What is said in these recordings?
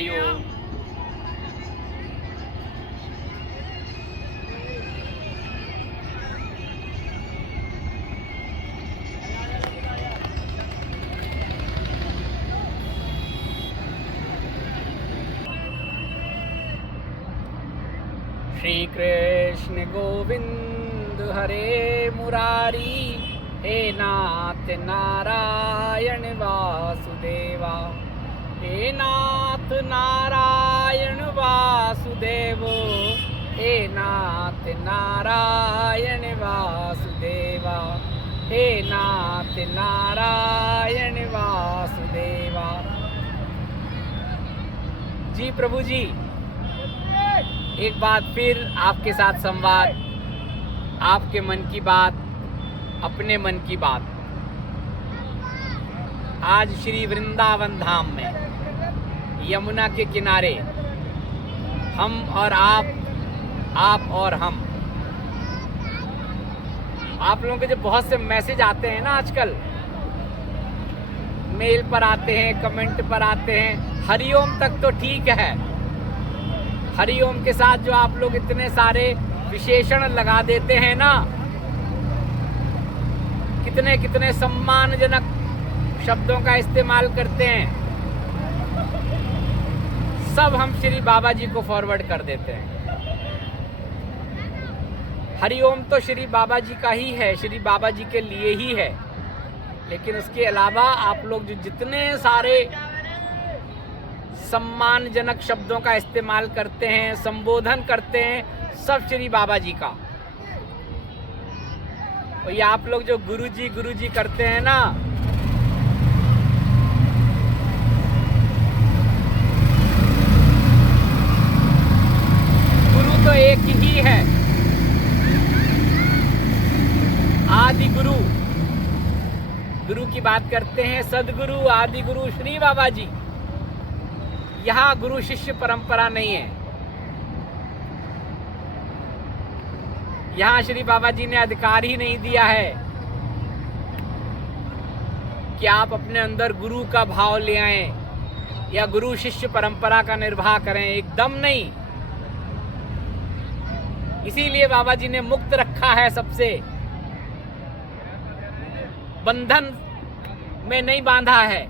हरिओम। श्री कृष्ण गोविंद हरे मुरारी, हे नाथ नारायण वासुदेवा, हे नाथ नारायण वासुदेवो, हे नाथ नारायण वासुदेवा, हे नाथ नारायण वासुदेवा। जी प्रभु जी, एक बात फिर आपके साथ संवाद, आपके मन की बात, अपने मन की बात। आज श्री वृंदावन धाम में यमुना के किनारे हम और आप और हम। आप लोगों के जो बहुत से मैसेज आते हैं ना आजकल, मेल पर आते हैं, कमेंट पर आते हैं, हरिओम तक तो ठीक है। हरिओम के साथ जो आप लोग इतने सारे विशेषण लगा देते हैं ना, कितने कितने सम्मानजनक शब्दों का इस्तेमाल करते हैं, सब हम श्री बाबा जी को फॉरवर्ड कर देते हैं। हरिओम तो श्री बाबा जी का ही है, श्री बाबा जी के लिए ही है, लेकिन उसके अलावा आप लोग जो जितने सारे सम्मानजनक शब्दों का इस्तेमाल करते हैं, संबोधन करते हैं, सब श्री बाबा जी का। और ये आप लोग जो गुरु जी करते हैं ना, गुरु तो एक ही है, आदि गुरु। गुरु की बात करते हैं, सदगुरु आदि गुरु श्री बाबा जी। यहाँ गुरु शिष्य परंपरा नहीं है। यहाँ श्री बाबा जी ने अधिकार ही नहीं दिया है कि आप अपने अंदर गुरु का भाव ले आएं या गुरु शिष्य परंपरा का निर्वाह करें, एकदम नहीं। इसीलिए बाबा जी ने मुक्त रखा है, सबसे बंधन में नहीं बांधा है।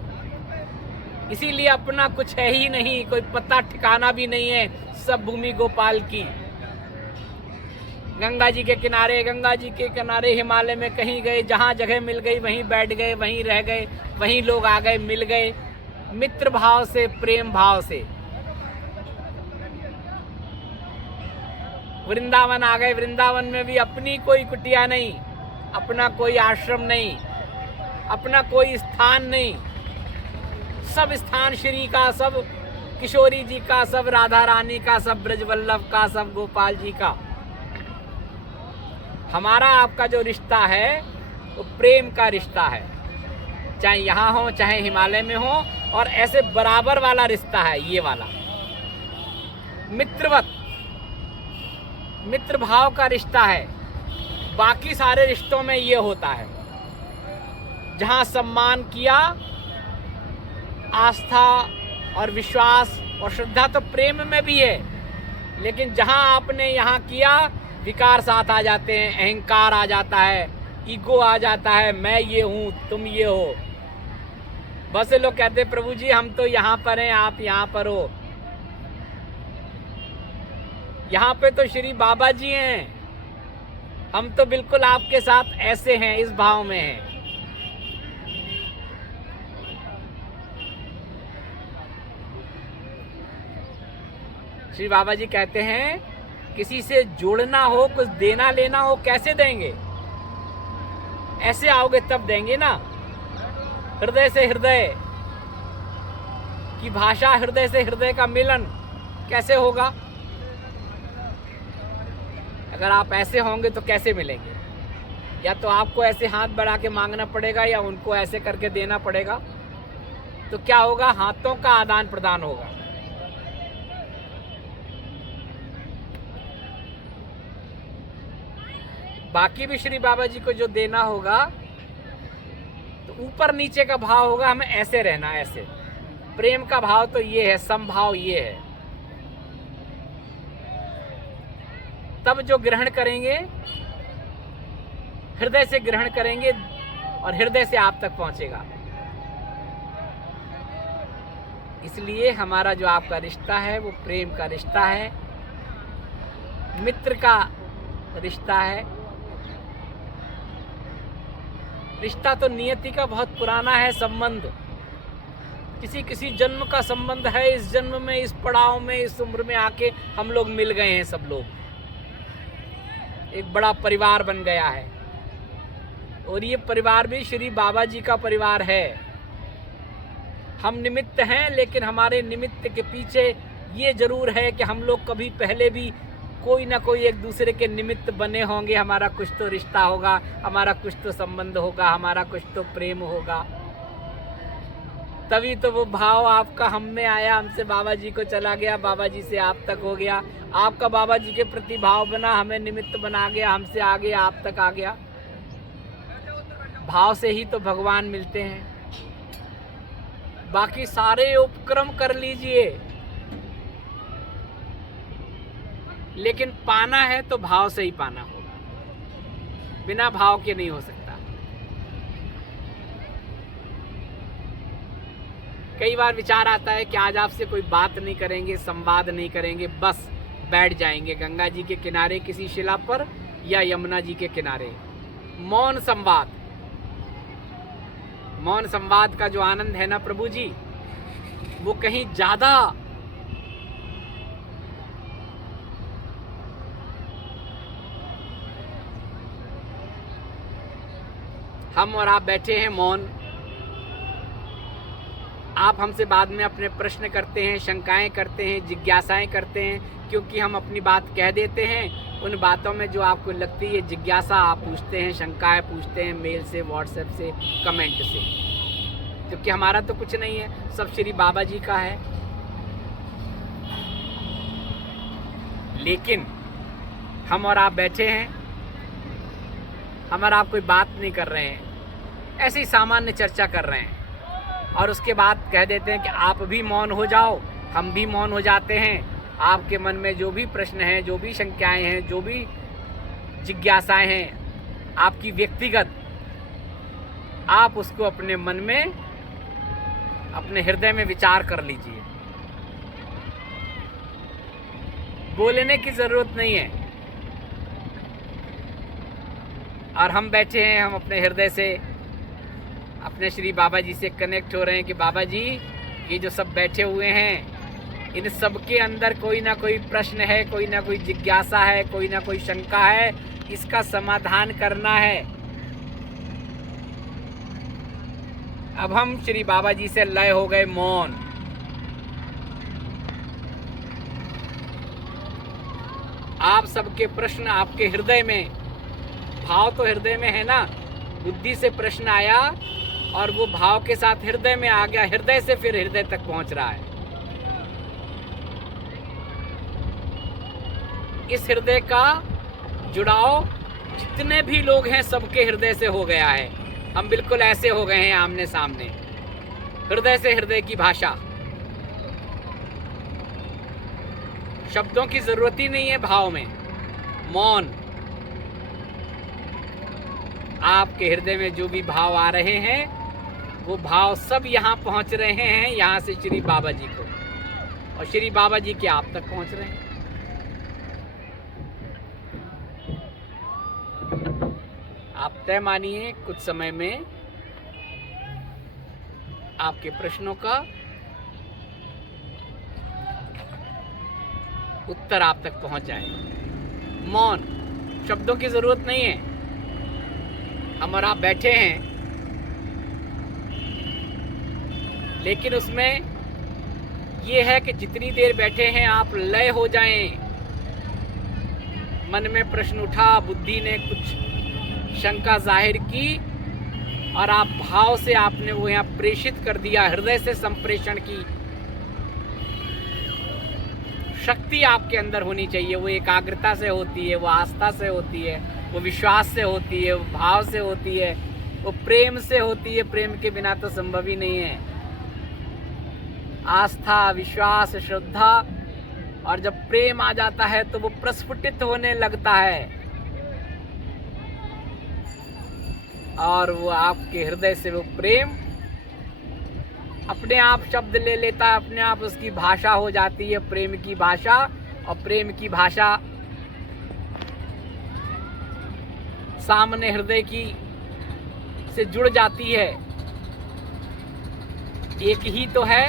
इसीलिए अपना कुछ है ही नहीं, कोई पता ठिकाना भी नहीं है, सब भूमि गोपाल की। गंगा जी के किनारे हिमालय में कहीं गए, जहाँ जगह मिल गई वहीं बैठ गए, वहीं रह गए, वहीं लोग आ गए, मिल गए, मित्र भाव से, प्रेम भाव से। वृंदावन आ गए, वृंदावन में भी अपनी कोई कुटिया नहीं, अपना कोई आश्रम नहीं, अपना कोई स्थान नहीं, सब स्थान श्री का, सब किशोरी जी का, सब राधा रानी का, सब ब्रजवल्लभ का, सब गोपाल जी का। हमारा आपका जो रिश्ता है वो प्रेम का रिश्ता है, चाहे यहाँ हो चाहे हिमालय में हो, और ऐसे बराबर वाला रिश्ता है ये वाला, मित्रवत, मित्र भाव का रिश्ता है। बाकी सारे रिश्तों में ये होता है, जहाँ सम्मान किया, आस्था और विश्वास और श्रद्धा तो प्रेम में भी है, लेकिन जहाँ आपने यहाँ किया, विकार साथ आ जाते हैं, अहंकार आ जाता है, ईगो आ जाता है, मैं ये हूँ तुम ये हो। बहुत से लोग कहते हैं प्रभु जी हम तो यहाँ पर हैं, आप यहाँ पर हो। यहाँ पे तो श्री बाबा जी हैं, हम तो बिल्कुल आपके साथ ऐसे हैं, इस भाव में हैं। श्री बाबा जी कहते हैं किसी से जोड़ना हो, कुछ देना लेना हो, कैसे देंगे? ऐसे आओगे तब देंगे ना। हृदय से हृदय की भाषा, हृदय से हृदय का मिलन कैसे होगा? अगर आप ऐसे होंगे तो कैसे मिलेंगे? या तो आपको ऐसे हाथ बढ़ा के मांगना पड़ेगा या उनको ऐसे करके देना पड़ेगा। तो क्या होगा? हाथों का आदान प्रदान होगा। बाकी भी श्री बाबा जी को जो देना होगा तो ऊपर नीचे का भाव होगा, हमें ऐसे रहना, ऐसे प्रेम का भाव तो ये है, समभाव ये है। तब जो ग्रहण करेंगे, हृदय से ग्रहण करेंगे और हृदय से आप तक पहुंचेगा। इसलिए हमारा जो आपका रिश्ता है वो प्रेम का रिश्ता है, मित्र का रिश्ता है। रिश्ता तो नियति का बहुत पुराना है संबंध, किसी किसी जन्म का संबंध है। इस जन्म में, इस पड़ाव में, इस उम्र में आके हम लोग मिल गए हैं। सब लोग एक बड़ा परिवार बन गया है और ये परिवार भी श्री बाबा जी का परिवार है। हम निमित्त हैं, लेकिन हमारे निमित्त के पीछे ये जरूर है कि हम लोग कभी पहले भी कोई ना कोई एक दूसरे के निमित्त बने होंगे। हमारा कुछ तो रिश्ता होगा, हमारा कुछ तो संबंध होगा, हमारा कुछ तो प्रेम होगा। तभी तो वो भाव आपका हम में आया, हमसे बाबा जी को चला गया, बाबा जी से आप तक हो गया। आपका बाबा जी के प्रति भाव बना, हमें निमित्त बना गया, हमसे आगे आप तक आ गया। भाव से ही तो भगवान मिलते हैं। बाकी सारे उपक्रम कर लीजिए, लेकिन पाना है तो भाव से ही पाना होगा, बिना भाव के नहीं हो सकता। कई बार विचार आता है कि आज आपसे कोई बात नहीं करेंगे, संवाद नहीं करेंगे, बस बैठ जाएंगे गंगा जी के किनारे किसी शिला पर या यमुना जी के किनारे। मौन संवाद, मौन संवाद का जो आनंद है ना प्रभु जी, वो कहीं ज्यादा हम और आप बैठे हैं मौन। आप हमसे बाद में अपने प्रश्न करते हैं, शंकाएं करते हैं, जिज्ञासाएं करते हैं, क्योंकि हम अपनी बात कह देते हैं। उन बातों में जो आपको लगती है जिज्ञासा, आप पूछते हैं, शंकाएं पूछते हैं, मेल से, व्हाट्सएप से, कमेंट से। क्योंकि हमारा तो कुछ नहीं है, सब श्री बाबा जी का है। लेकिन हम और आप बैठे हैं, हम और आप कोई बात नहीं कर रहे हैं, ऐसे ही सामान्य चर्चा कर रहे हैं और उसके बाद कह देते हैं कि आप भी मौन हो जाओ, हम भी मौन हो जाते हैं। आपके मन में जो भी प्रश्न हैं, जो भी शंकाएं हैं, जो भी जिज्ञासाएं हैं, आपकी व्यक्तिगत, आप उसको अपने मन में, अपने हृदय में विचार कर लीजिए। बोलने की जरूरत नहीं है। और हम बैठे हैं, हम अपने हृदय से अपने श्री बाबा जी से कनेक्ट हो रहे हैं कि बाबा जी, ये जो सब बैठे हुए हैं, इन सब के अंदर कोई ना कोई प्रश्न है, कोई ना कोई जिज्ञासा है, कोई ना कोई शंका है, इसका समाधान करना है। अब हम श्री बाबा जी से लय हो गए मौन। आप सबके प्रश्न आपके हृदय में, भाव तो हृदय में है ना, बुद्धि से प्रश्न आया और वो भाव के साथ हृदय में आ गया, हृदय से फिर हृदय तक पहुंच रहा है। इस हृदय का जुड़ाव जितने भी लोग हैं सबके हृदय से हो गया है। हम बिल्कुल ऐसे हो गए हैं आमने सामने, हृदय से हृदय की भाषा। शब्दों की जरूरत ही नहीं है भाव में, मौन। आपके हृदय में जो भी भाव आ रहे हैं, वो भाव सब यहाँ पहुँच रहे हैं, यहाँ से श्री बाबा जी को, और श्री बाबा जी के आप तक पहुँच रहे हैं। आप तय मानिए, कुछ समय में आपके प्रश्नों का उत्तर आप तक पहुंच जाए। मौन, शब्दों की जरूरत नहीं है। हम और आप बैठे हैं, लेकिन उसमें ये है कि जितनी देर बैठे हैं आप लय हो जाएं। मन में प्रश्न उठा, बुद्धि ने कुछ शंका जाहिर की और आप भाव से आपने वो यहाँ प्रेषित कर दिया, हृदय से संप्रेषण की शक्ति आपके अंदर होनी चाहिए। वो एकाग्रता से होती है, वो आस्था से होती है, वो विश्वास से होती है, वो भाव से होती है, वो प्रेम से होती है। प्रेम के बिना तो संभव ही नहीं है। आस्था, विश्वास, श्रद्धा, और जब प्रेम आ जाता है तो वो प्रस्फुटित होने लगता है और वो आपके हृदय से वो प्रेम अपने आप शब्द ले लेता है, अपने आप उसकी भाषा हो जाती है प्रेम की भाषा। और प्रेम की भाषा सामने हृदय की से जुड़ जाती है। एक ही तो है,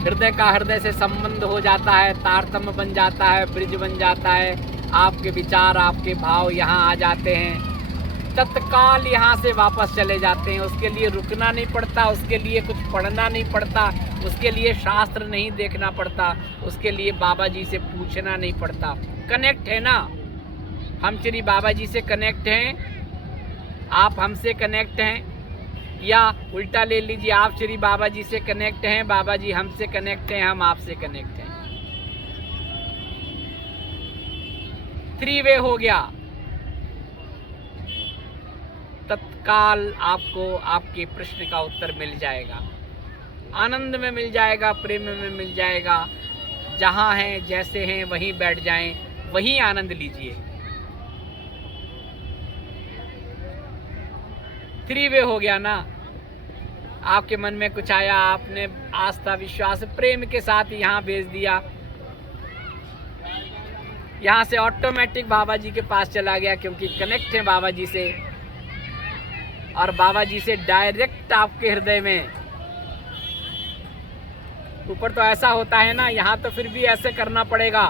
हृदय का हृदय से संबंध हो जाता है, तारतम्य बन जाता है, ब्रिज बन जाता है। आपके विचार, आपके भाव यहाँ आ जाते हैं, तत्काल यहाँ से वापस चले जाते हैं। उसके लिए रुकना नहीं पड़ता, उसके लिए कुछ पढ़ना नहीं पड़ता, उसके लिए शास्त्र नहीं देखना पड़ता, उसके लिए बाबा जी से पूछना नहीं पड़ता। कनेक्ट है ना, हम श्री बाबा जी से कनेक्ट हैं, आप हमसे कनेक्ट हैं, या उल्टा ले लीजिए, आप श्री बाबा जी से कनेक्ट हैं, बाबा जी हमसे कनेक्ट हैं, हम आपसे कनेक्ट हैं। 3 वे हो गया। तत्काल आपको आपके प्रश्न का उत्तर मिल जाएगा, आनंद में मिल जाएगा, प्रेम में मिल जाएगा। जहाँ हैं, जैसे हैं, वहीं बैठ जाएं, वहीं आनंद लीजिए। 3 वे हो गया ना। आपके मन में कुछ आया, आपने आस्था, विश्वास, प्रेम के साथ यहाँ भेज दिया, यहाँ से ऑटोमेटिक बाबा जी के पास चला गया, क्योंकि कनेक्ट है बाबा जी से, और बाबा जी से डायरेक्ट आपके हृदय में। ऊपर तो ऐसा होता है ना, यहाँ तो फिर भी ऐसे करना पड़ेगा।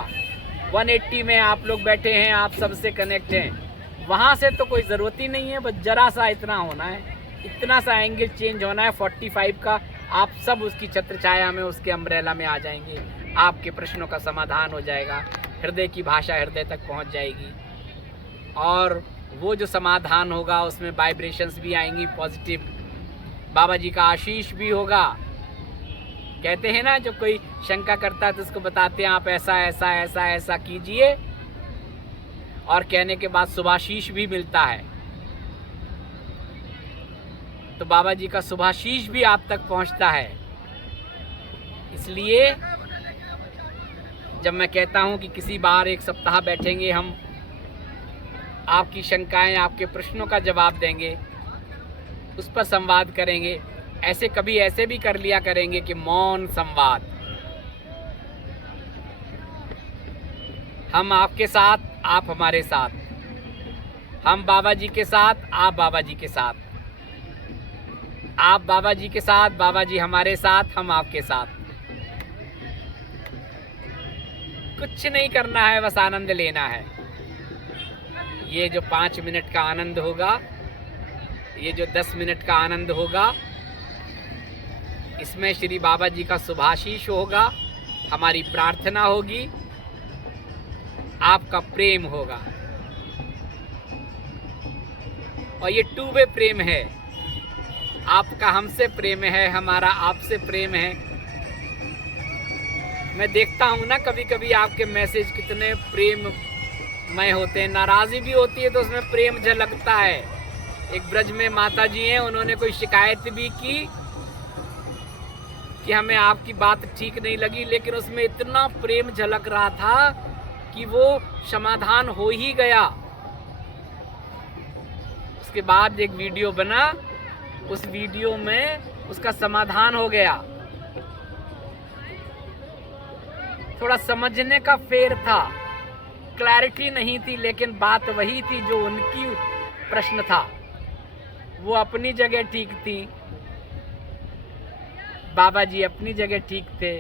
180 में आप लोग बैठे हैं, आप सबसे कनेक्ट हैं। वहाँ से तो कोई ज़रूरत ही नहीं है, बस जरा सा इतना होना है, इतना सा एंगल चेंज होना है 45 का। आप सब उसकी छत्र छाया में, उसके अम्ब्रेला में आ जाएंगे, आपके प्रश्नों का समाधान हो जाएगा, हृदय की भाषा हृदय तक पहुँच जाएगी, और वो जो समाधान होगा उसमें वाइब्रेशंस भी आएंगी पॉजिटिव, बाबा जी का आशीष भी होगा। कहते हैं ना, जो कोई शंका करता है तो उसको बताते हैं आप ऐसा ऐसा ऐसा ऐसा कीजिए, और कहने के बाद शुभाशीष भी मिलता है। तो बाबा जी का शुभाशीष भी आप तक पहुंचता है। इसलिए जब मैं कहता हूं कि किसी बार 1 सप्ताह बैठेंगे हम, आपकी शंकाएं, आपके प्रश्नों का जवाब देंगे, उस पर संवाद करेंगे। ऐसे कभी ऐसे भी कर लिया करेंगे कि मौन संवाद, हम आपके साथ, आप हमारे साथ, हम बाबा जी के साथ, आप बाबा जी के साथ, आप बाबा जी के साथ, बाबा जी हमारे साथ, हम आपके साथ। कुछ नहीं करना है, बस आनंद लेना है। ये जो 5 मिनट का आनंद होगा, ये जो 10 मिनट का आनंद होगा, इसमें श्री बाबा जी का शुभाशीष होगा, हमारी प्रार्थना होगी, आपका प्रेम होगा। और ये 2 वे प्रेम है, आपका हमसे प्रेम है, हमारा आपसे प्रेम है। मैं देखता हूँ ना, कभी कभी आपके मैसेज कितने प्रेममय होते हैं, नाराज़ी भी होती है तो उसमें प्रेम झलकता है। एक ब्रज में माता जी हैं, उन्होंने कोई शिकायत भी की कि हमें आपकी बात ठीक नहीं लगी, लेकिन उसमें इतना प्रेम झलक रहा था कि वो समाधान हो ही गया। उसके बाद एक वीडियो बना, उस वीडियो में उसका समाधान हो गया। थोड़ा समझने का फेर था, क्लैरिटी नहीं थी, लेकिन बात वही थी जो उनकी प्रश्न था, वो अपनी जगह ठीक थी, बाबा जी अपनी जगह ठीक थे।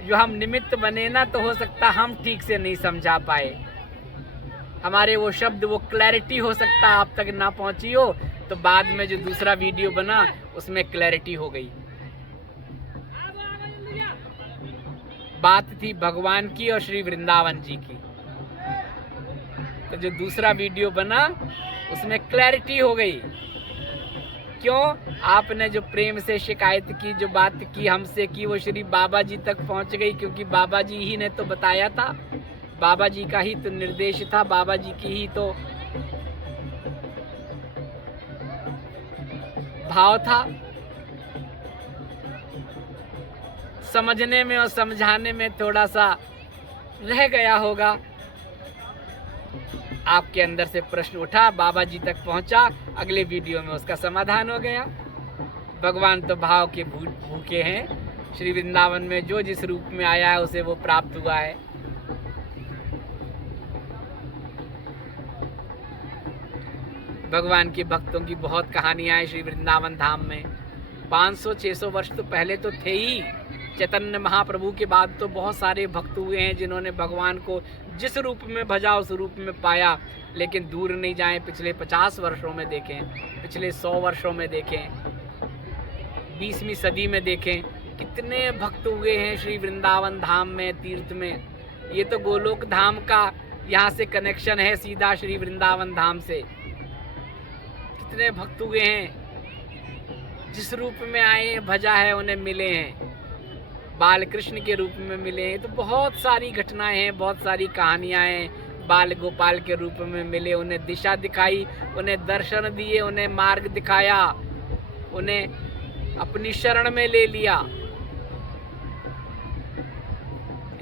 जो हम निमित्त बने ना, तो हो सकता हम ठीक से नहीं समझा पाए, हमारे वो शब्द, वो क्लैरिटी हो सकता आप तक ना पहुंची हो, तो बाद में जो दूसरा वीडियो बना उसमें क्लैरिटी हो गई। बात थी भगवान की और श्री वृंदावन जी की, तो जो दूसरा वीडियो बना उसमें क्लैरिटी हो गई। क्यों? आपने जो प्रेम से शिकायत की, जो बात की हमसे की, वो श्री बाबा जी तक पहुंच गई, क्योंकि बाबा जी ही ने तो बताया था, बाबा जी का ही तो निर्देश था, बाबा जी की ही तो भाव था। समझने में और समझाने में थोड़ा सा रह गया होगा। आपके अंदर से प्रश्न उठा, बाबा जी तक पहुंचा, अगले वीडियो में उसका समाधान हो गया। भगवान तो भाव के भूखे हैं। श्री वृंदावन में जो जिस रूप में आया है उसे वो प्राप्त हुआ है। भगवान के भक्तों की बहुत कहानियां हैं श्री वृंदावन धाम में। 500-600 वर्ष तो पहले तो थे ही। चैतन्य महाप्रभु के बाद तो बहुत सारे भक्त हुए हैं जिन्होंने भगवान को जिस रूप में भजा उस रूप में पाया। लेकिन दूर नहीं जाएं, पिछले 50 वर्षों में देखें, पिछले 100 वर्षों में देखें, 20वीं सदी में देखें, कितने भक्त हुए हैं श्री वृंदावन धाम में, तीर्थ में। ये तो गोलोक धाम का यहाँ से कनेक्शन है सीधा श्री वृंदावन धाम से। कितने भक्त हुए हैं, जिस रूप में आए भजा है उन्हें मिले हैं, बाल कृष्ण के रूप में मिले हैं। तो बहुत सारी घटनाएं हैं, बहुत सारी कहानियां हैं। बाल गोपाल के रूप में मिले, उन्हें दिशा दिखाई, उन्हें दर्शन दिए, उन्हें मार्ग दिखाया, उन्हें अपनी शरण में ले लिया।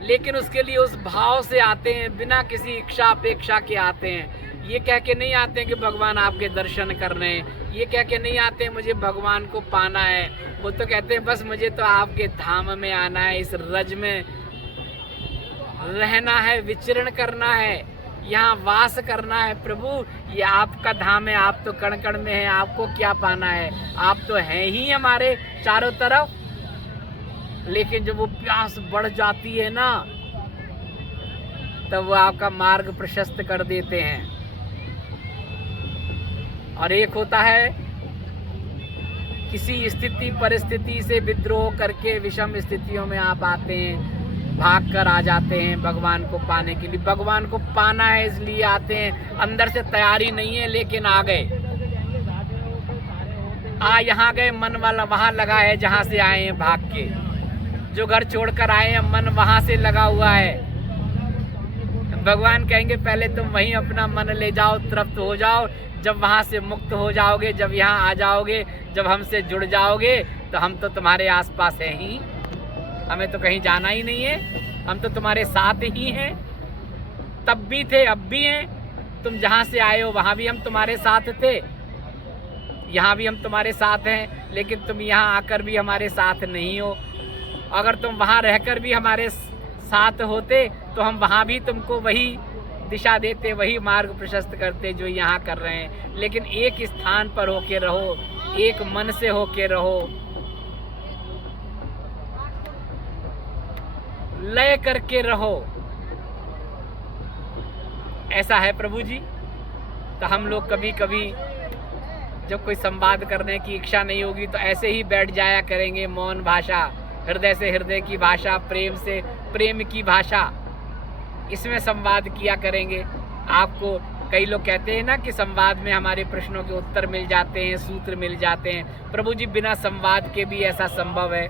लेकिन उसके लिए उस भाव से आते हैं, बिना किसी इच्छा अपेक्षा के आते हैं। ये कह के नहीं आते हैं कि भगवान आपके दर्शन करने हैं, ये कह के नहीं आते हैं मुझे भगवान को पाना है। वो तो कहते हैं बस मुझे तो आपके धाम में आना है, इस रज में रहना है, विचरण करना है, यहाँ वास करना है। प्रभु ये आपका धाम है, आप तो कण कण में हैं, आपको क्या पाना है, आप तो हैं ही हमारे चारों तरफ। लेकिन जब वो प्यास बढ़ जाती है ना, तब वो आपका मार्ग प्रशस्त कर देते हैं। और एक होता है किसी स्थिति परिस्थिति से विद्रोह करके विषम स्थितियों में आप आते हैं, भाग कर आ जाते हैं भगवान को पाने के लिए। भगवान को पाना है इसलिए आते हैं, अंदर से तैयारी नहीं है लेकिन आ गए। यहाँ गए, मन वाला वहाँ लगा है जहाँ से आए हैं भाग के। जो घर छोड़कर आए हैं मन वहाँ से लगा हुआ है। भगवान कहेंगे पहले तुम वहीं अपना मन ले जाओ, तृप्त हो जाओ। जब वहाँ से मुक्त हो जाओगे, जब यहाँ आ जाओगे, जब हमसे जुड़ जाओगे, तो हम तो तुम्हारे आसपास हैं ही, हमें तो कहीं जाना ही नहीं है, हम तो तुम्हारे साथ ही हैं। तब भी थे, अब भी हैं। तुम जहाँ से आए हो वहाँ भी हम तुम्हारे साथ थे, यहाँ भी हम तुम्हारे साथ हैं। लेकिन तुम यहाँ आकर भी हमारे साथ नहीं हो। अगर तुम वहाँ रहकर भी हमारे साथ होते तो हम वहाँ भी तुमको वही दिशा देते, वही मार्ग प्रशस्त करते जो यहाँ कर रहे हैं। लेकिन एक स्थान पर होके रहो, एक मन से होके रहो, लय करके रहो। ऐसा है प्रभु जी। तो हम लोग कभी कभी जब कोई संवाद करने की इच्छा नहीं होगी तो ऐसे ही बैठ जाया करेंगे, मौन भाषा, हृदय से हृदय की भाषा, प्रेम से प्रेम की भाषा, इसमें संवाद किया करेंगे। आपको कई लोग कहते हैं ना कि संवाद में हमारे प्रश्नों के उत्तर मिल जाते हैं, सूत्र मिल जाते हैं। प्रभु जी बिना संवाद के भी ऐसा संभव है,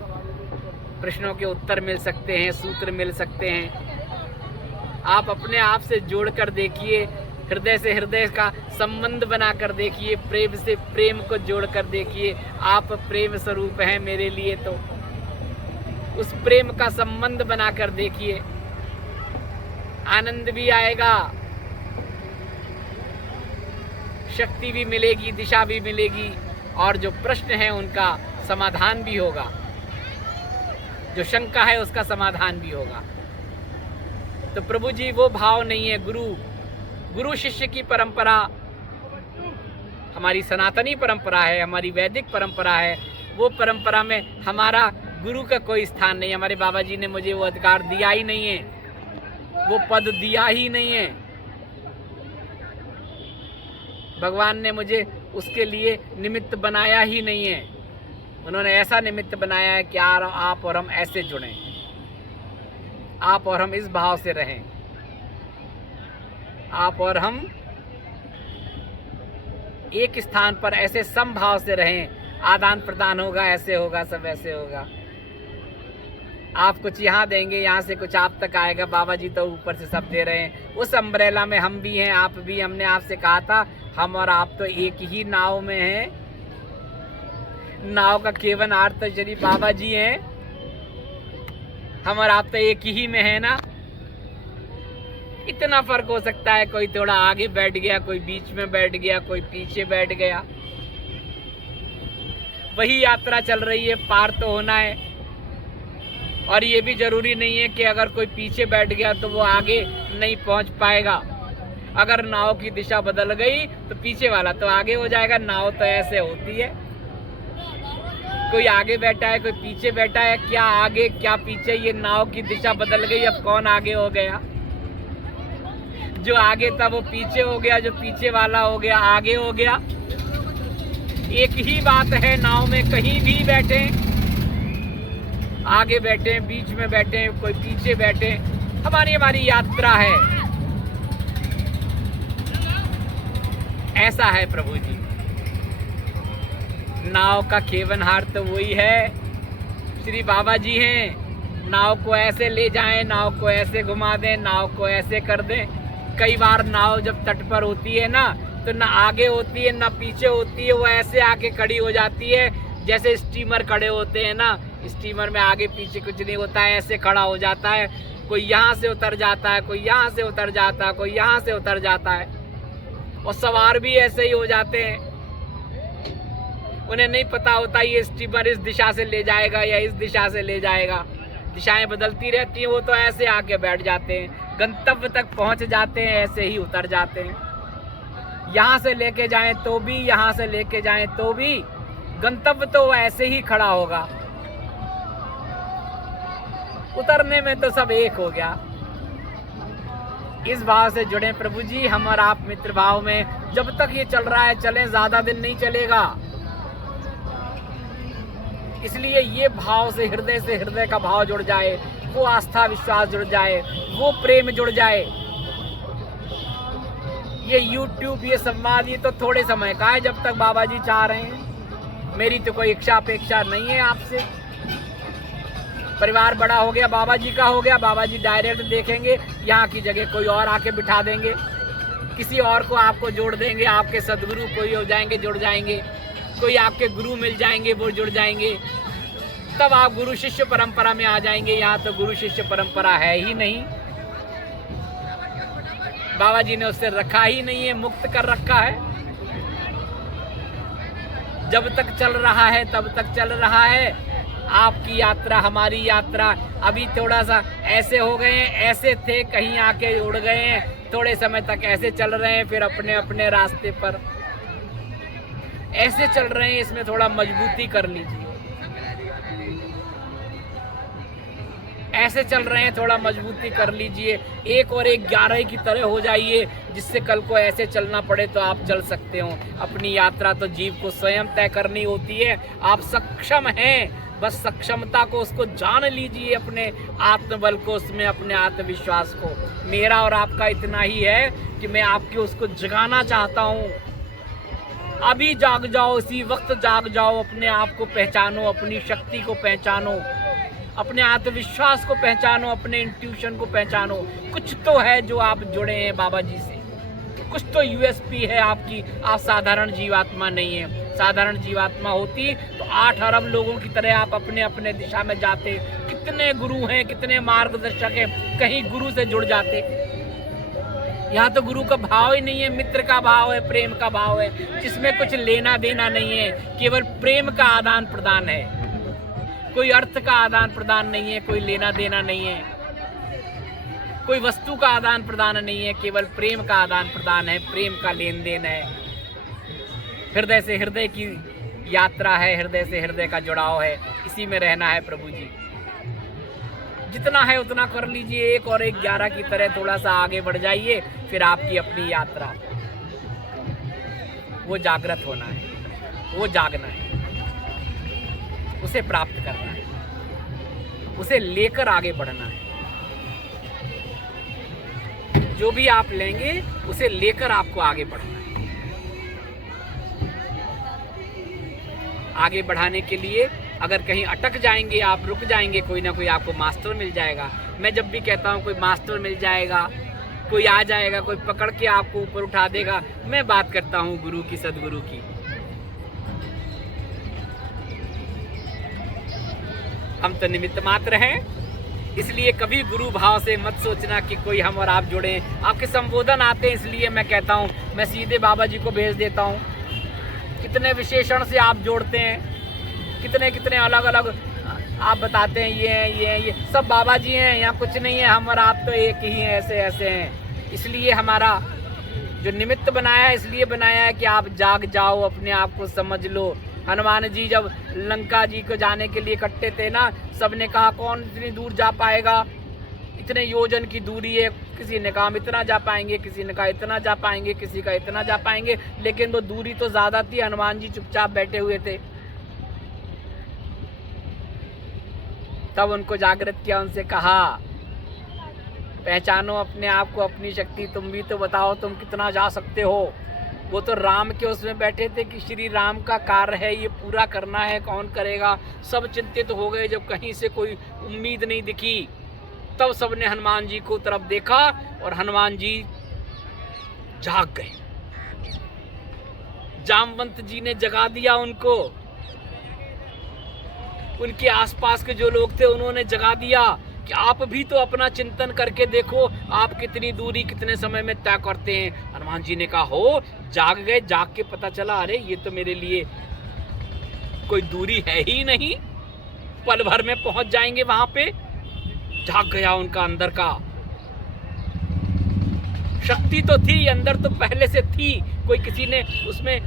प्रश्नों के उत्तर मिल सकते हैं, सूत्र मिल सकते हैं। आप अपने आप से जोड़कर देखिए, हृदय से हृदय का संबंध बनाकर देखिए, प्रेम से प्रेम को जोड़कर देखिए। आप प्रेम स्वरूप हैं मेरे लिए, तो उस प्रेम का संबंध बनाकर देखिए, आनंद भी आएगा, शक्ति भी मिलेगी, दिशा भी मिलेगी, और जो प्रश्न है उनका समाधान भी होगा, जो शंका है उसका समाधान भी होगा। तो प्रभु जी वो भाव नहीं है। गुरु शिष्य की परंपरा हमारी सनातनी परंपरा है, हमारी वैदिक परंपरा है। वो परंपरा में हमारा गुरु का कोई स्थान नहीं। हमारे बाबा जी ने मुझे वो अधिकार दिया ही नहीं है, वो पद दिया ही नहीं है। भगवान ने मुझे उसके लिए निमित्त बनाया ही नहीं है। उन्होंने ऐसा निमित्त बनाया है कि आप और हम ऐसे जुड़ें, आप और हम इस भाव से रहें, आप और हम एक स्थान पर ऐसे समभाव से रहें। आदान प्रदान होगा, ऐसे होगा, सब ऐसे होगा। आप कुछ यहाँ देंगे, यहाँ से कुछ आप तक आएगा। बाबा जी तो ऊपर से सब दे रहे हैं। उस अम्ब्रेला में हम भी हैं, आप भी। हमने आपसे कहा था हम और आप तो एक ही नाव में हैं। नाव का केवल आर्थ श्री बाबा जी हैं। हम और आप तो एक ही में है ना। इतना फर्क हो सकता है, कोई थोड़ा आगे बैठ गया, कोई बीच में बैठ गया, कोई पीछे बैठ गया। वही यात्रा चल रही है, पार तो होना है। और ये भी जरूरी नहीं है कि अगर कोई पीछे बैठ गया तो वो आगे नहीं पहुंच पाएगा। अगर नाव की दिशा बदल गई तो पीछे वाला तो आगे हो जाएगा। नाव तो ऐसे होती है, कोई आगे बैठा है, कोई पीछे बैठा है। क्या आगे क्या पीछे, ये नाव की दिशा बदल गई, अब कौन आगे हो गया? जो आगे था वो पीछे हो गया, जो पीछे वाला हो गया आगे हो गया। एक ही बात है, नाव में कहीं भी बैठे, आगे बैठे, बीच में बैठे, कोई पीछे बैठे, हमारी यात्रा है। ऐसा है प्रभु जी। नाव का खेवनहार तो वही है, श्री बाबा जी हैं। नाव को ऐसे ले जाएं, नाव को ऐसे घुमा दें, नाव को ऐसे कर दें। कई बार नाव जब तट पर होती है ना, तो ना आगे होती है ना पीछे होती है, वो ऐसे आके खड़ी हो जाती है जैसे स्टीमर खड़े होते हैं ना। स्टीमर में आगे पीछे कुछ नहीं होता है, ऐसे खड़ा हो जाता है। कोई यहाँ से उतर जाता है, कोई यहाँ से उतर जाता है, कोई यहाँ से उतर जाता है। और सवार भी ऐसे ही हो जाते हैं, उन्हें नहीं पता होता ये स्टीमर इस दिशा से ले जाएगा या इस दिशा से ले जाएगा। दिशाएं बदलती रहती हैं, वो तो ऐसे आके बैठ जाते हैं, गंतव्य तक पहुंच जाते हैं, ऐसे ही उतर जाते हैं। यहाँ से लेके जाएं तो भी, यहाँ से लेके जाएं तो भी, गंतव्य तो ऐसे ही खड़ा होगा। उतरने में तो सब एक हो गया। इस भाव से जुड़े प्रभु जी, हम और आप मित्र भाव में। जब तक ये चल रहा है चलें, ज्यादा दिन नहीं चलेगा। इसलिए ये भाव से हृदय का भाव जुड़ जाए, वो आस्था विश्वास जुड़ जाए, वो प्रेम जुड़ जाए। ये YouTube, ये संवाद, ये तो थोड़े समय का है, जब तक बाबा जी चाह रहे हैं। मेरी तो कोई इच्छा अपेक्षा नहीं है आपसे। परिवार बड़ा हो गया, बाबा जी का हो गया, बाबा जी डायरेक्ट देखेंगे, यहाँ की जगह कोई और आके बिठा देंगे, किसी और को आपको जोड़ देंगे। आपके सदगुरु कोई हो जाएंगे, जुड़ जाएंगे, कोई आपके गुरु मिल जाएंगे, वो जुड़ जाएंगे, तब आप गुरु शिष्य परंपरा में आ जाएंगे। यहाँ तो गुरु शिष्य परंपरा है ही नहीं, बाबा जी ने उससे रखा ही नहीं है, मुक्त कर रखा है। जब तक चल रहा है तब तक चल रहा है। आपकी यात्रा, हमारी यात्रा। अभी थोड़ा सा ऐसे हो गए हैं, ऐसे थे, कहीं आके उड़ गए हैं, थोड़े समय तक ऐसे चल रहे हैं, फिर अपने अपने रास्ते पर ऐसे चल रहे हैं। इसमें थोड़ा मजबूती कर लीजिए। ऐसे चल रहे हैं, थोड़ा मजबूती कर लीजिए। 1 और 1 11 की तरह हो जाइए, जिससे कल को ऐसे चलना पड़े तो आप चल सकते हो। अपनी यात्रा तो जीव को स्वयं तय करनी होती है। आप सक्षम हैं, बस सक्षमता को उसको जान लीजिए, अपने आत्मबल को, उसमें अपने आत्मविश्वास को। मेरा और आपका इतना ही है कि मैं आपके उसको जगाना चाहता हूँ। अभी जाग जाओ, इसी वक्त जाग जाओ, अपने आप को पहचानो, अपनी शक्ति को पहचानो, अपने आत्मविश्वास को पहचानो, अपने इंट्यूशन को पहचानो। कुछ तो है जो आप जुड़े हैं बाबा जी से, कुछ तो यूएसपी है आपकी। आप साधारण जीवात्मा नहीं है। साधारण जीवात्मा होती तो 8 अरब लोगों की तरह आप अपने अपने दिशा में जाते। कितने गुरु हैं, कितने मार्गदर्शक हैं, कहीं गुरु से जुड़ जाते। यहाँ तो गुरु का भाव ही नहीं है, मित्र का भाव है, प्रेम का भाव है, जिसमें कुछ लेना देना नहीं है, केवल प्रेम का आदान प्रदान है। कोई अर्थ का आदान प्रदान नहीं है, कोई लेना देना नहीं है, कोई वस्तु का आदान प्रदान नहीं है, केवल प्रेम का आदान प्रदान है, प्रेम का लेन देन है। हृदय से हृदय की यात्रा है, हृदय से हृदय का जुड़ाव है। इसी में रहना है प्रभु जी। जितना है उतना कर लीजिए। 1 और 1 11 की तरह थोड़ा सा आगे बढ़ जाइए, फिर आपकी अपनी यात्रा। वो जागृत होना है, वो जागना है, उसे प्राप्त करना है, उसे लेकर आगे बढ़ना है। जो भी आप लेंगे उसे लेकर आपको आगे बढ़ना है। आगे बढ़ाने के लिए अगर कहीं अटक जाएंगे, आप रुक जाएंगे, कोई ना कोई आपको मास्टर मिल जाएगा। मैं जब भी कहता हूँ कोई मास्टर मिल जाएगा, कोई आ जाएगा, कोई पकड़ के आपको ऊपर उठा देगा, मैं बात करता हूँ गुरु की, सदगुरु की। हम तो निमित्त मात्र हैं। इसलिए कभी गुरु भाव से मत सोचना कि कोई हम और आप जुड़े। आपके संबोधन आते हैं इसलिए मैं कहता हूँ, मैं सीधे बाबा जी को भेज देता हूँ। कितने विशेषण से आप जोड़ते हैं, कितने कितने अलग अलग आप बताते हैं, ये सब बाबा जी हैं, यहाँ कुछ नहीं है, हम और आप तो एक ही हैं, ऐसे ऐसे हैं। इसलिए हमारा जो निमित्त बनाया है, इसलिए बनाया है कि आप जाग जाओ, अपने आप को समझ लो। हनुमान जी जब लंका जी को जाने के लिए इकट्ठे थे ना, सबने कहा कौन इतनी दूर जा पाएगा, इतने योजन की दूरी है। किसी ने कहा हम इतना जा पाएंगे, किसी ने कहा इतना जा पाएंगे, किसी का इतना जा पाएंगे, लेकिन वो दूरी तो ज़्यादा थी। हनुमान जी चुपचाप बैठे हुए थे। तब उनको जागृत किया, उनसे कहा पहचानो अपने आप को, अपनी शक्ति। तुम भी तो बताओ तुम कितना जा सकते हो। वो तो राम के उसमें बैठे थे कि श्री राम का कार्य है, ये पूरा करना है, कौन करेगा। सब चिंतित हो गए जब कहीं से कोई उम्मीद नहीं दिखी। तब सबने हनुमान जी को तरफ देखा और हनुमान जी जाग गए। जामवंत जी ने जगा दिया उनको। उनके आसपास के जो लोग थे उन्होंने जगा दिया कि आप भी तो अपना चिंतन करके देखो, आप कितनी दूरी कितने समय में तय करते हैं। हनुमान जी ने कहा हो, जाग गए। जाग के पता चला अरे ये तो मेरे लिए कोई दूरी है ही नहीं, पल भर में पहुंच जाएंगे वहां पे। जाग गया उनका अंदर का शक्ति तो थी, अंदर तो पहले से थी, कोई किसी ने उसमें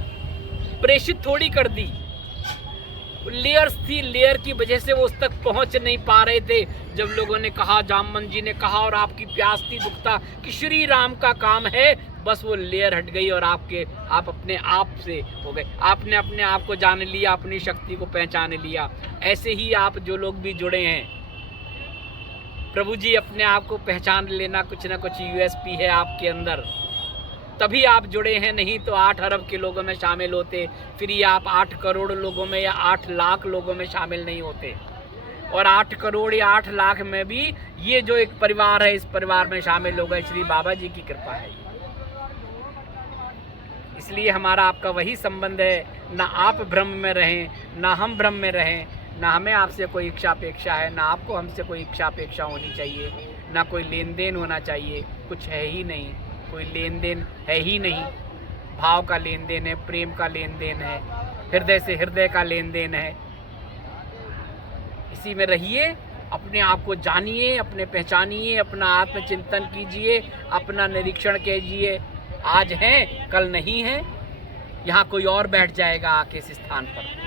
प्रेषित थोड़ी कर दी। लेयर्स थी, लेयर की वजह से वो उस तक पहुंच नहीं पा रहे थे। जब लोगों ने कहा, जामवंत जी ने कहा और आपकी प्यास थी, दुखता कि श्री राम का काम है, बस वो लेयर हट गई और आप अपने आप से हो गए। आपने अपने आप को जान लिया, अपनी शक्ति को पहचान लिया। ऐसे ही आप जो लोग भी जुड़े हैं, प्रभु जी अपने आप को पहचान लेना, कुछ ना कुछ यूएसपी है आपके अंदर, तभी आप जुड़े हैं। नहीं तो 8 अरब के लोगों में शामिल होते, फिर ये आप 8 करोड़ लोगों में या 8 लाख लोगों में शामिल नहीं होते। और 8 करोड़ या 8 लाख में भी ये जो एक परिवार है, इस परिवार में शामिल हो गए, श्री बाबा जी की कृपा है। इसलिए हमारा आपका वही संबंध है, ना आप भ्रम में रहें, ना हम भ्रम में रहें, ना हमें आपसे कोई इच्छा अपेक्षा है, ना आपको हमसे कोई इच्छा अपेक्षा होनी चाहिए, ना कोई लेन देन होना चाहिए। कुछ है ही नहीं, कोई लेन देन है ही नहीं। भाव का लेन देन है, प्रेम का लेन देन है, हृदय से हृदय का लेन देन है। इसी में रहिए, अपने आप को जानिए, अपने पहचानिए, अपना आत्मचिंतन कीजिए, अपना निरीक्षण कीजिए। आज हैं कल नहीं है, यहाँ कोई और बैठ जाएगा आके इस स्थान पर।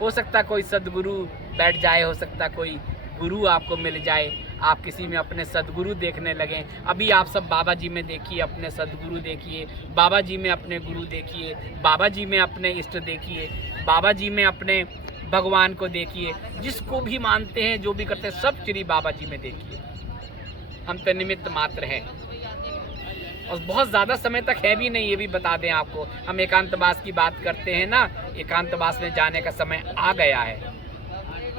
हो सकता कोई सदगुरु बैठ जाए, हो सकता कोई गुरु आपको मिल जाए, आप किसी में अपने सदगुरु देखने लगें। अभी आप सब बाबा जी में देखिए, अपने सदगुरु देखिए, बाबा जी में अपने गुरु देखिए, बाबा जी में अपने इष्ट देखिए, बाबा जी में अपने भगवान को देखिए। जिसको भी मानते हैं, जो भी करते हैं, सब श्री बाबा जी में देखिए। हम तो निमित्त मात्र हैं और बहुत ज़्यादा समय तक है भी नहीं, ये भी बता दें आपको। हम एकांतवास की बात करते हैं ना, एकांतवास में जाने का समय आ गया है।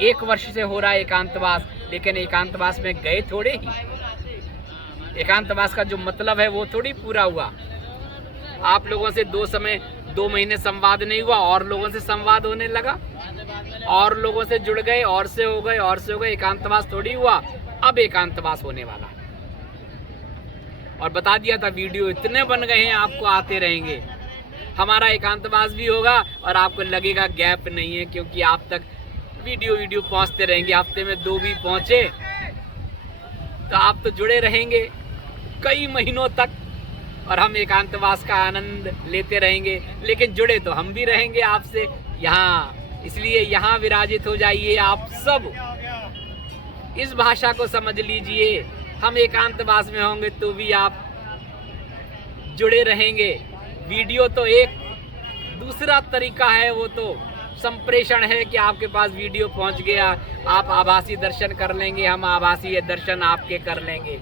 1 वर्ष से हो रहा है एकांतवास, लेकिन एकांतवास में गए थोड़े ही। एकांतवास का जो मतलब है वो थोड़ी पूरा हुआ। आप लोगों से 2 महीने संवाद नहीं हुआ, और लोगों से संवाद होने लगा, और लोगों से जुड़ गए, और से हो गए, और से हो गए। एकांतवास थोड़ी हुआ, अब एकांतवास होने वाला है। और बता दिया था, वीडियो इतने बन गए हैं, आपको आते रहेंगे। हमारा एकांतवास भी होगा और आपको लगेगा गैप नहीं है, क्योंकि आप तक वीडियो पहुंचते रहेंगे। हफ्ते में 2 भी पहुंचे तो आप तो जुड़े रहेंगे कई महीनों तक, और हम एकांतवास का आनंद लेते रहेंगे। लेकिन जुड़े तो हम भी रहेंगे आपसे यहाँ। इसलिए यहाँ विराजित हो जाइए आप सब। इस भाषा को समझ लीजिए। हम एकांतवास में होंगे तो भी आप जुड़े रहेंगे। वीडियो तो एक दूसरा तरीका है, वो तो संप्रेषण है कि आपके पास वीडियो पहुंच गया, आप आभासी दर्शन कर लेंगे, हम आभासी दर्शन आपके कर लेंगे।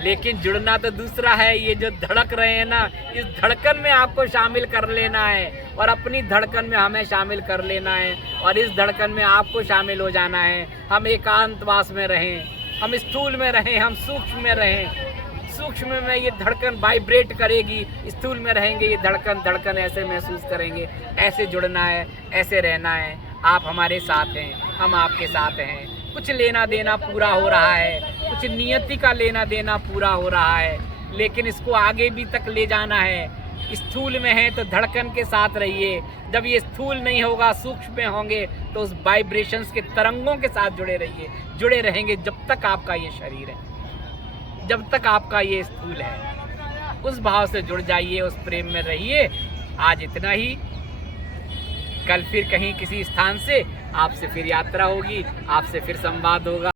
लेकिन जुड़ना तो दूसरा है। ये जो धड़क रहे हैं ना, इस धड़कन में आपको शामिल कर लेना है, और अपनी धड़कन में हमें शामिल कर लेना है, और इस धड़कन में आपको शामिल हो जाना है। हम एकांतवास में रहें, हम स्थूल में रहें, हम सूक्ष्म में रहें। सूक्ष्म में ये धड़कन वाइब्रेट करेगी, स्थूल में रहेंगे ये धड़कन ऐसे महसूस करेंगे। ऐसे जुड़ना है, ऐसे रहना है। आप हमारे साथ हैं, हम आपके साथ हैं। कुछ लेना देना पूरा हो रहा है, कुछ नियति का लेना देना पूरा हो रहा है, लेकिन इसको आगे भी तक ले जाना है। स्थूल में है तो धड़कन के साथ रहिए, जब ये स्थूल नहीं होगा, सूक्ष्म में होंगे तो उस वाइब्रेशंस के तरंगों के साथ जुड़े रहिए। जुड़े रहेंगे जब तक आपका ये शरीर है, जब तक आपका ये स्थूल है। उस भाव से जुड़ जाइए, उस प्रेम में रहिए। आज इतना ही, कल फिर कहीं किसी स्थान से आपसे फिर यात्रा होगी, आपसे फिर संवाद होगा।